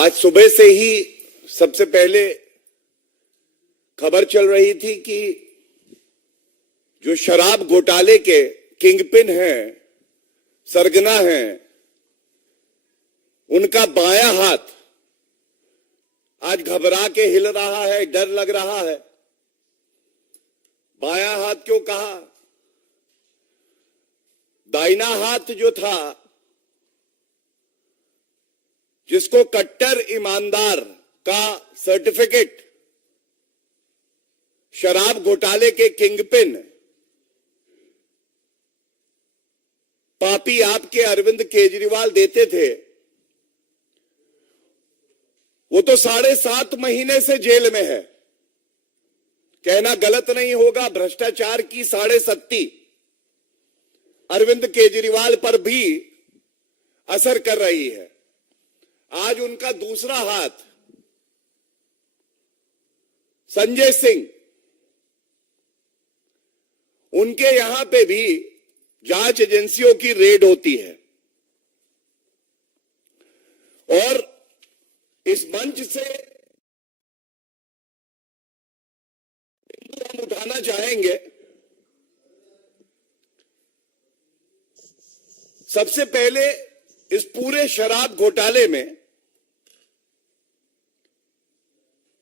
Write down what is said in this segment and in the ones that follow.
आज सुबह से ही सबसे पहले खबर चल रही थी कि जो शराब घोटाले के किंगपिन हैं, सरगना हैं, उनका बायां हाथ आज घबरा के हिल रहा है, डर लग रहा है। बायां हाथ क्यों कहा? दाहिना हाथ जो था, जिसको कट्टर ईमानदार का सर्टिफिकेट शराब घोटाले के किंगपिन पापी आपके अरविंद केजरीवाल देते थे, वो तो 7.5 महीने से जेल में है। कहना गलत नहीं होगा, भ्रष्टाचार की 7.5 अरविंद केजरीवाल पर भी असर कर रही है। आज उनका दूसरा हाथ संजय सिंह, उनके यहां पे भी जांच एजेंसियों की रेड होती है और इस मंच से हम उठाना चाहेंगे। सबसे पहले इस पूरे शराब घोटाले में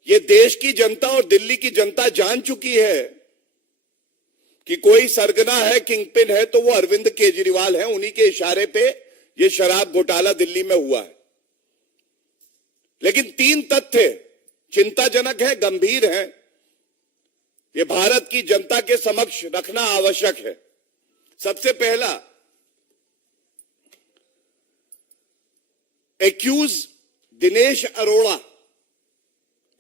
ये देश की जनता और दिल्ली की जनता जान चुकी है कि कोई सरगना है, किंगपिन है, तो वो अरविंद केजरीवाल है। उन्हीं के इशारे पे ये शराब घोटाला दिल्ली में हुआ है। लेकिन 3 तथ्य चिंताजनक है, गंभीर है, ये भारत की जनता के समक्ष रखना आवश्यक है। सबसे पहला, एक्यूज दिनेश अरोड़ा,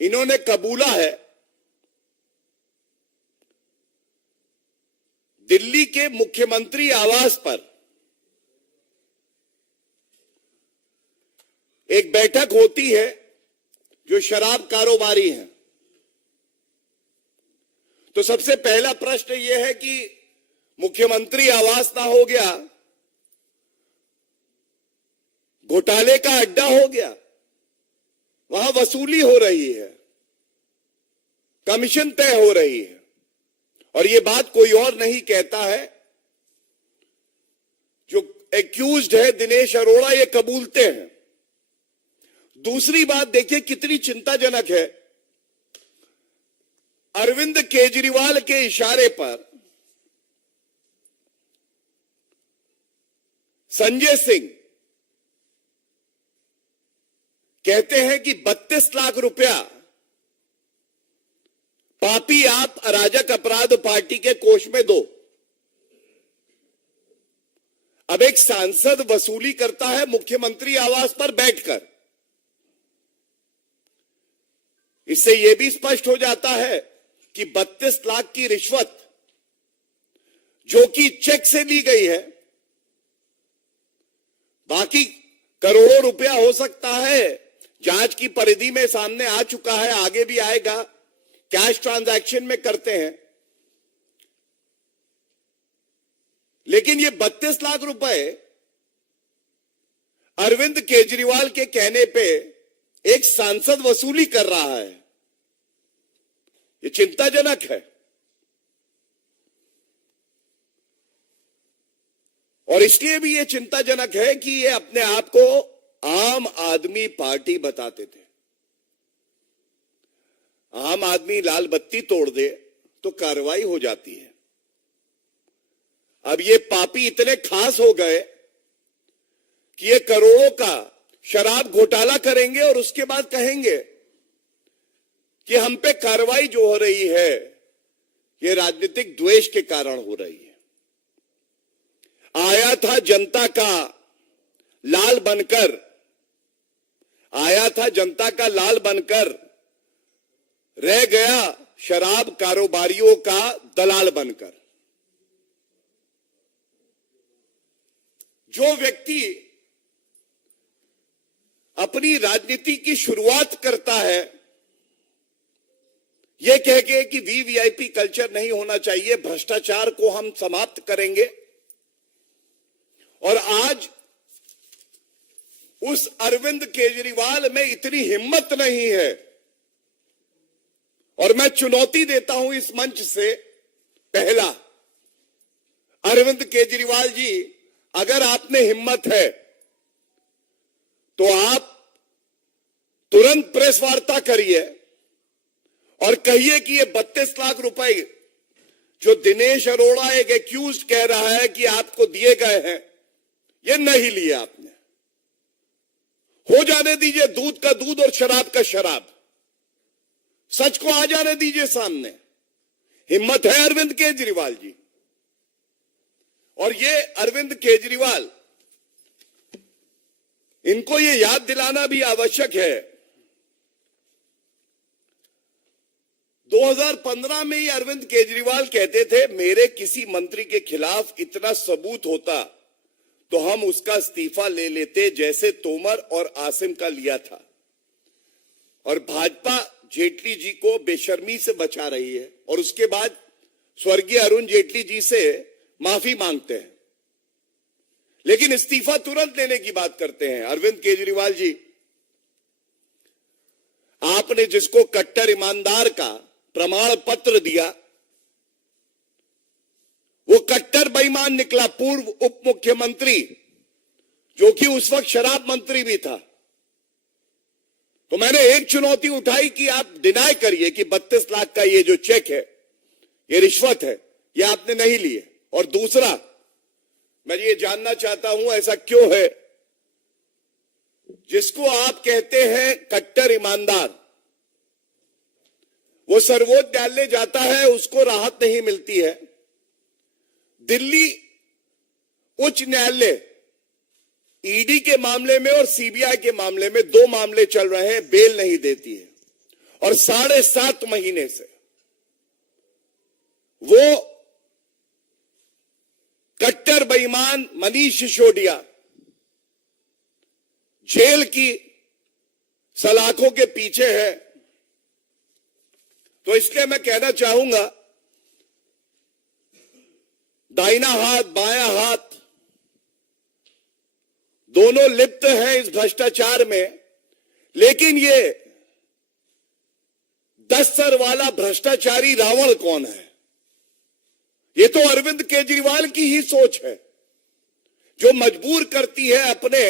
इन्होंने कबूला है दिल्ली के मुख्यमंत्री आवास पर एक बैठक होती है जो शराब कारोबारी हैं। तो सबसे पहला प्रश्न यह है कि मुख्यमंत्री आवास ना हो गया, घोटाले का अड्डा हो गया, वहां वसूली हो रही है, कमीशन तय हो रही है। और यह बात कोई और नहीं कहता है, जो एक्यूज्ड है दिनेश अरोड़ा, ये कबूलते हैं। दूसरी बात देखिए कितनी चिंताजनक है। अरविंद केजरीवाल के इशारे पर संजय सिंह कहते हैं कि 32 लाख रुपया पापी आप अराजक अपराध पार्टी के कोष में दो। अब एक सांसद वसूली करता है मुख्यमंत्री आवास पर बैठकर। इससे यह भी स्पष्ट हो जाता है कि 32 लाख की रिश्वत जो कि चेक से ली गई है, बाकी करोड़ों रुपया हो सकता है, जांच की परिधि में सामने आ चुका है, आगे भी आएगा, कैश ट्रांजैक्शन में करते हैं। लेकिन ये 32 लाख रुपए अरविंद केजरीवाल के कहने पे एक सांसद वसूली कर रहा है। ये चिंताजनक है। और इसलिए भी ये चिंताजनक है कि ये अपने आप को आम आदमी पार्टी बताते थे। आम आदमी लाल बत्ती तोड़ दे तो कार्रवाई हो जाती है। अब ये पापी इतने खास हो गए कि ये करोड़ों का शराब घोटाला करेंगे और उसके बाद कहेंगे कि हम पे कार्रवाई जो हो रही है ये राजनीतिक द्वेष के कारण हो रही है। आया था जनता का लाल बनकर, आया था जनता का लाल बनकर, रह गया शराब कारोबारियों का दलाल बनकर। जो व्यक्ति अपनी राजनीति की शुरुआत करता है यह कह के कि वीवीआईपी कल्चर नहीं होना चाहिए, भ्रष्टाचार को हम समाप्त करेंगे, और आज उस अरविंद केजरीवाल में इतनी हिम्मत नहीं है, और मैं चुनौती देता हूं इस मंच से, पहला, अरविंद केजरीवाल जी, अगर आप में हिम्मत है तो आप तुरंत प्रेस वार्ता करिए और कहिए कि ये 32 लाख रुपए जो दिनेश अरोड़ा एक एक्यूज कह रहा है कि आपको दिए गए हैं, ये नहीं लिए आपने। हो जाने दीजिए दूध का दूध और शराब का शराब, सच को आ जाने दीजिए सामने। हिम्मत है अरविंद केजरीवाल जी। और ये अरविंद केजरीवाल, इनको ये याद दिलाना भी आवश्यक है, 2015 में ही अरविंद केजरीवाल कहते थे मेरे किसी मंत्री के खिलाफ इतना सबूत होता तो हम उसका इस्तीफा ले लेते, जैसे तोमर और आसिम का लिया था। और भाजपा जेटली जी को बेशर्मी से बचा रही है और उसके बाद स्वर्गीय अरुण जेटली जी से माफी मांगते हैं, लेकिन इस्तीफा तुरंत लेने की बात करते हैं। अरविंद केजरीवाल जी, आपने जिसको कट्टर ईमानदार का प्रमाण पत्र दिया, वो कट्टर बेईमान निकला, पूर्व उप मुख्यमंत्री, जो कि उस वक्त शराब मंत्री भी था। तो मैंने एक चुनौती उठाई कि आप डिनाई करिए कि 32 लाख का ये जो चेक है, ये रिश्वत है, ये आपने नहीं लिए। और दूसरा, मैं ये जानना चाहता हूं ऐसा क्यों है, जिसको आप कहते हैं कट्टर ईमानदार, वो सर्वोच्च न्यायालय जाता है, उसको राहत नहीं मिलती है। दिल्ली उच्च न्यायालय ईडी के मामले में और सीबीआई के मामले में 2 मामले चल रहे हैं, बेल नहीं देती है। और 7.5 महीने से वो कट्टर बेईमान मनीष सिसोदिया जेल की सलाखों के पीछे है। तो इसलिए मैं कहना चाहूंगा, दाहिना हाथ बायां हाथ दोनों लिप्त हैं इस भ्रष्टाचार में, लेकिन ये 10 सर वाला भ्रष्टाचारी रावण कौन है? ये तो अरविंद केजरीवाल की ही सोच है, जो मजबूर करती है अपने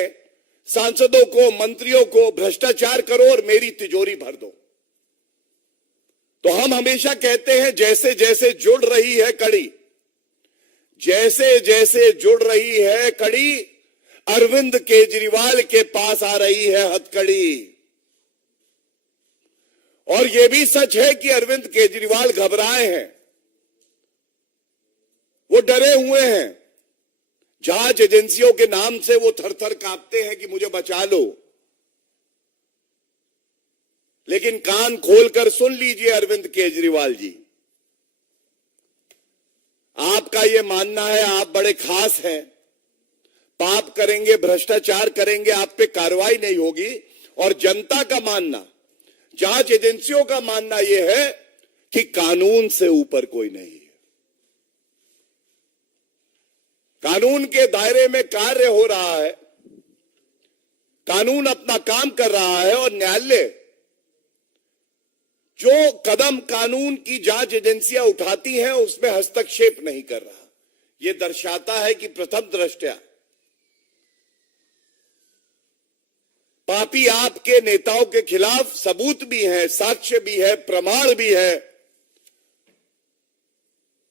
सांसदों को, मंत्रियों को, भ्रष्टाचार करो और मेरी तिजोरी भर दो। तो हम हमेशा कहते हैं, जैसे जैसे जुड़ रही है कड़ी, जैसे जैसे जुड़ रही है कड़ी, अरविंद केजरीवाल के पास आ रही है हथकड़ी। और यह भी सच है कि अरविंद केजरीवाल घबराए हैं, वो डरे हुए हैं। जांच एजेंसियों के नाम से वो थर-थर कांपते हैं कि मुझे बचा लो। लेकिन कान खोलकर सुन लीजिए अरविंद केजरीवाल जी, आपका ये मानना है आप बड़े खास हैं, पाप करेंगे, भ्रष्टाचार करेंगे, आप पे कार्रवाई नहीं होगी। और जनता का मानना, जांच एजेंसियों का मानना यह है कि कानून से ऊपर कोई नहीं है। कानून के दायरे में कार्य हो रहा है, कानून अपना काम कर रहा है और न्यायालय जो कदम कानून की जांच एजेंसियां उठाती हैं उसमें हस्तक्षेप नहीं कर रहा। यह दर्शाता है कि प्रथम दृष्टया पापी आपके नेताओं के खिलाफ सबूत भी है, साक्ष्य भी है, प्रमाण भी है।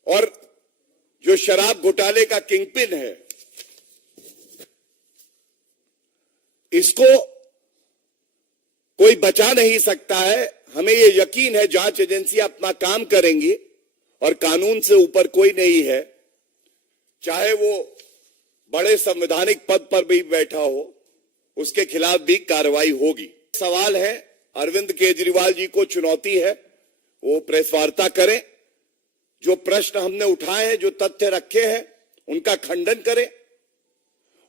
और जो शराब घोटाले का किंगपिन है, इसको कोई बचा नहीं सकता है। हमें ये यकीन है जांच एजेंसियां अपना काम करेंगी और कानून से ऊपर कोई नहीं है, चाहे वो बड़े संवैधानिक पद पर भी बैठा हो, उसके खिलाफ भी कार्रवाई होगी। सवाल है, अरविंद केजरीवाल जी को चुनौती है, वो प्रेस वार्ता करें, जो प्रश्न हमने उठाए हैं, जो तथ्य रखे हैं, उनका खंडन करें।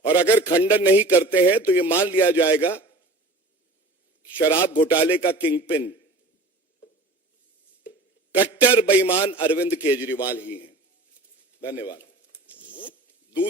और अगर खंडन नहीं करते हैं तो ये मान लिया जाएगा शराब घोटाले का किंगपिन कट्टर बेईमान अरविंद केजरीवाल ही है। धन्यवाद।